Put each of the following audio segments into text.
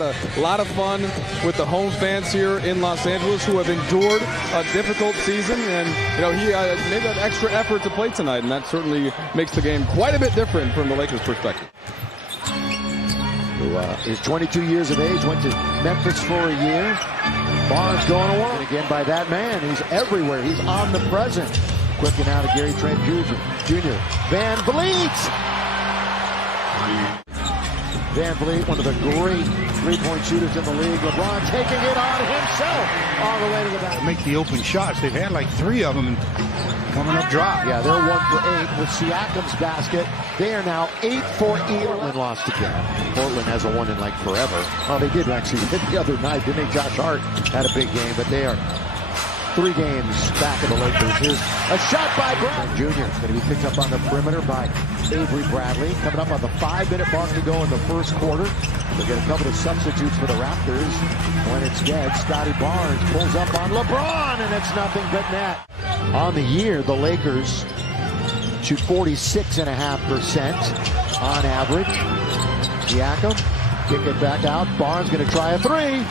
A lot of fun with the home fans here in Los Angeles who have endured a difficult season, and he made that extra effort to play tonight, and that certainly makes the game quite a bit different from the Lakers' perspective. Who is 22 years of age, went to Memphis for a year. Barnes going to work again by that man. He's everywhere. He's omnipresent. Quick and out of Gary Trent Jr. Van Vliet. Van Vliet, one of the great three-point shooters in the league. LeBron taking it on himself all the way to the back. Make the open shots. They've had like 3 of them and coming up dry. Yeah, they're 1 for 8 with Siakam's basket. They are now 8 for 8. Portland lost again. Portland hasn't won in like forever. Oh, they did actually the other night, didn't they? Josh Hart had a big game, but they are 3 games back of the Lakers. Here's a shot by Brown Jr. It's going to be picked up on the perimeter by Avery Bradley. Coming up on the 5-minute mark to go in the first quarter. They'll get a couple of substitutes for the Raptors. When it's dead, Scotty Barnes pulls up on LeBron, and it's nothing but net. On the year, the Lakers shoot 46.5% on average. Siakam, kick it back out. Barnes going to try a 3.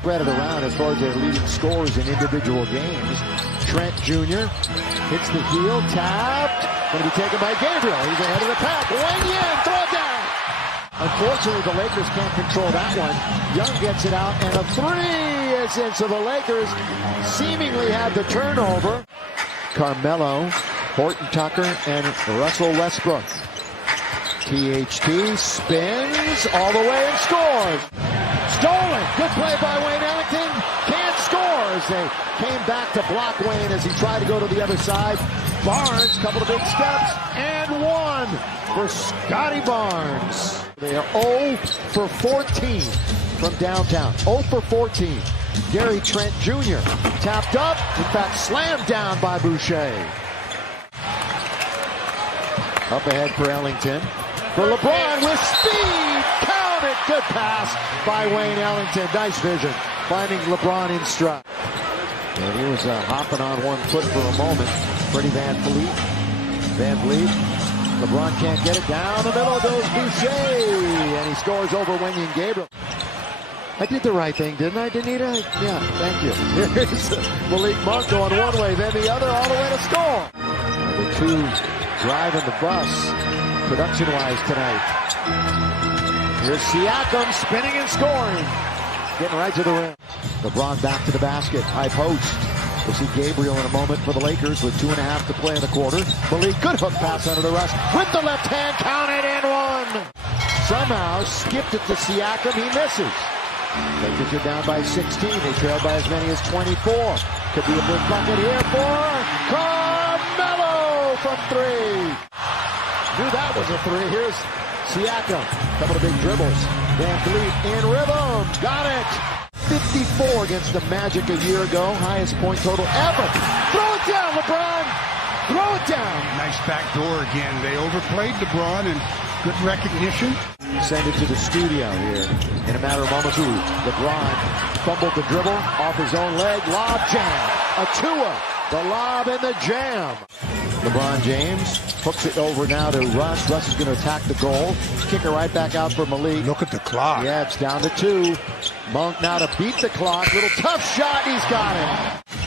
Spread it around as far as their leading scorers in individual games. Trent Jr. hits the heel, tapped. Going to be taken by Gabriel. He's ahead of the pack. Wenyen, throw it down. Unfortunately, the Lakers can't control that one. Young gets it out, and a 3 is in. So the Lakers seemingly had the turnover. Carmelo, Horton Tucker, and Russell Westbrook. THT spins all the way and scores. Stolen. Good play by Wayne Ellington. Can't score as they came back to block Wayne as he tried to go to the other side. Barnes, couple of big steps, and 1 for Scotty Barnes. They are 0 for 14 from downtown. 0 for 14. Gary Trent Jr. tapped up, in fact slammed down by Boucher. Up ahead for Ellington. For LeBron with speed. Count it. Good pass by Wayne Ellington. Nice vision. Finding LeBron in stride. And he was hopping on 1 foot for a moment. Freddie Van Vliet. Van Vliet. LeBron can't get it. Down the middle goes Boucher. And he scores over Wenyen Gabriel. I did the right thing, didn't I, Danita? Yeah, thank you. Here's Malik Monk going one way, then the other, all the way to score. The 2 driving the bus, production-wise tonight. Here's Siakam spinning and scoring. Getting right to the rim. LeBron back to the basket. High post. We'll see Gabriel in a moment for the Lakers with 2.5 to play in the quarter. Malik, good hook pass under the rush. With the left hand, counted and 1. Somehow skipped it to Siakam. He misses. Lakers are down by 16. They trail by as many as 24. Could be a big bucket here for Carmelo from 3. Knew that was a 3. Here's Siakam. Couple of big dribbles. Van Vliet in rhythm. Got it. 54 against the Magic a year ago. Highest point total ever. Throw it down, LeBron. Throw it down. Nice backdoor again. They overplayed LeBron and good recognition. Send it to the studio here in a matter of moments. LeBron fumbled the dribble off his own leg. Lob jam. Atua. The lob and the jam. LeBron James hooks it over now to Russ. Russ is going to attack the goal. Kick it right back out for Malik. Look at the clock. Yeah, it's down to 2. Monk now to beat the clock. Little tough shot. He's got it.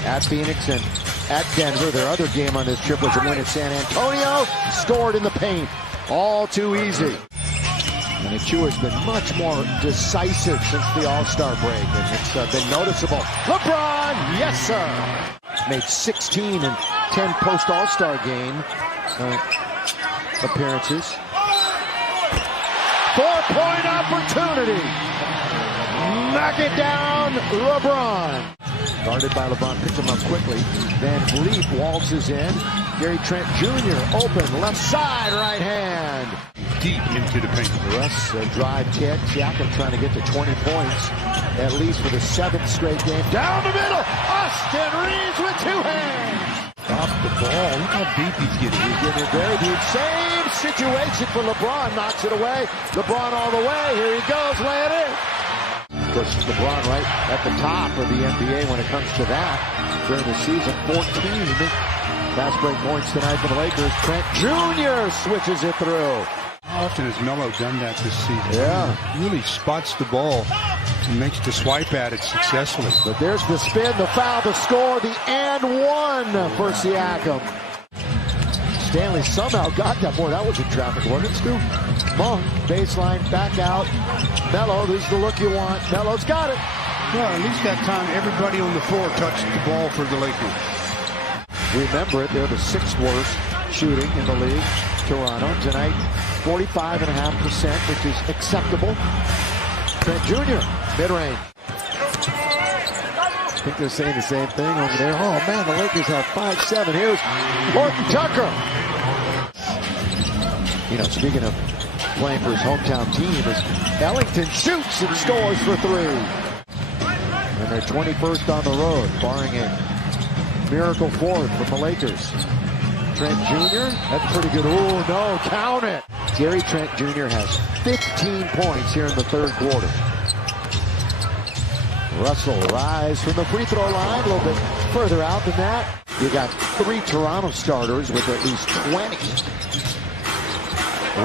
At Phoenix and at Denver. Their other game on this trip was a win at San Antonio. Scored in the paint. All too easy. And Atua has been much more decisive since the All-Star break, and it's been noticeable. LeBron, yes, sir. Made 16 and 10 post-All-Star game appearances. 4-point opportunity. Knock it down, LeBron. Guarded by LeBron, picks him up quickly. Van Vliet waltzes in. Gary Trent Jr. open, left side, right hand. Deep into the paint. Russ, drive kick. Siakam trying to get to 20 points, at least for the 7th straight game. Down the middle, Austin Reeves with 2 hands. Off the ball. Look how deep he's getting. He's getting it very deep. Same situation for LeBron. Knocks it away. LeBron all the way. Here he goes, laying it. Of course, LeBron right at the top of the NBA when it comes to that. During the season, 14 fast break points tonight for the Lakers. Trent Jr. switches it through. How often has Melo done that this season? Yeah. He really spots the ball and makes the swipe at it successfully. But there's the spin, the foul, the score, the and one for Siakam. Stanley somehow got that. Boy, that was in traffic, wasn't it, Stu? Monk, baseline, back out. Melo, this is the look you want. Melo's got it. Well, at least that time, everybody on the floor touched the ball for the Lakers. Remember it, they're the 6th worst shooting in the league. Toronto tonight, 45.5%, which is acceptable. Trent Jr., mid-range. I think they're saying the same thing over there. Oh, man, the Lakers have 5-7. Here's Horton Tucker. You know, speaking of playing for his hometown team, as Ellington shoots and scores for 3. And they're 21st on the road, barring a miracle forward from the Lakers. Trent Jr., that's pretty good. Oh, no, count it. Gary Trent Jr. has 15 points here in the 3rd quarter. Russell rise from the free throw line, a little bit further out than that. You got 3 Toronto starters with at least 20.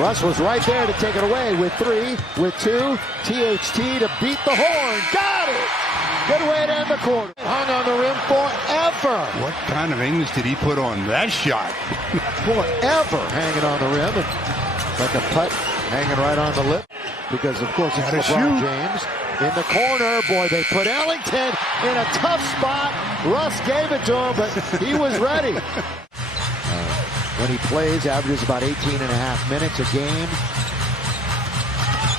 Russ was right there to take it away with 3, with 2. THT to beat the horn. Got it! Good way to end the quarter. Hung on the rim forever. What kind of English did he put on that shot? Forever hanging on the rim. And like a putt hanging right on the lip. Because, of course, it's LeBron James. In the corner, boy, they put Ellington in a tough spot. Russ gave it to him, but he was ready. When he plays, averages about 18.5 minutes a game.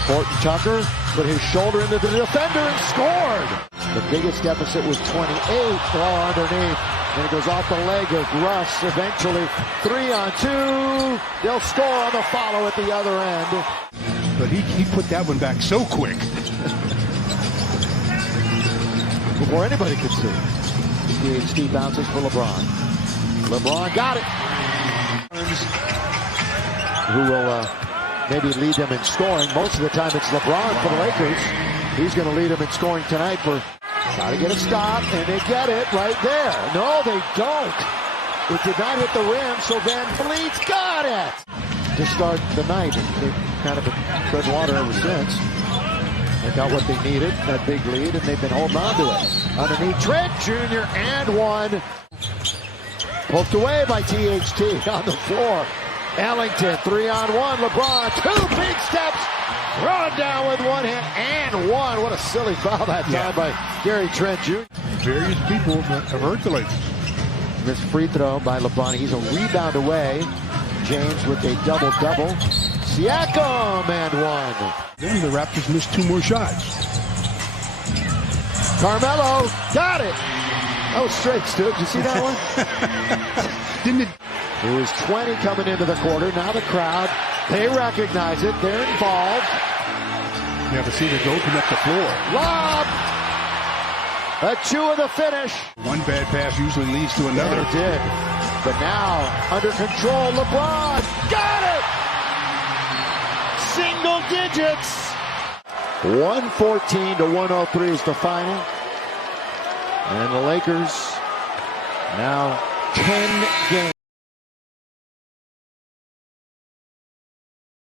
Horton Tucker put his shoulder into the defender and scored. The biggest deficit was 28, all underneath. And it goes off the leg of Russ. Eventually, 3 on 2. They'll score on the follow at the other end. But he put that one back so quick. Before anybody could see. THT bounces for LeBron. LeBron got it. Who will maybe lead them in scoring. Most of the time it's LeBron for the Lakers. He's going to lead them in scoring tonight for try to get a stop, and they get it right there. No, they don't. It did not hit the rim, so Van Vliet's got it to start the night. They've kind of been treading water ever since. They got what they needed, that big lead, and they've been holding on to it. Underneath Trent Jr. and 1. Poked away by THT on the floor. Ellington, 3 on 1. LeBron, 2 big steps. Thrown down with 1 hand and 1. What a silly foul that time by Gary Trent Jr. Various people have hurt the Lakers. This free throw by LeBron. He's a rebound away. James with a double-double. Siakam and 1. Then the Raptors missed 2 more shots. Carmelo got it. That was straight, Stu. Did you see that one? Didn't it? It was 20 coming into the quarter. Now the crowd, they recognize it. They're involved. You have to see it open up the floor. Lob! A chew of the finish. One bad pass usually leads to another. It did. But now, under control, LeBron got it! Single digits. 114 to 103 is the final. And the Lakers now 10 games.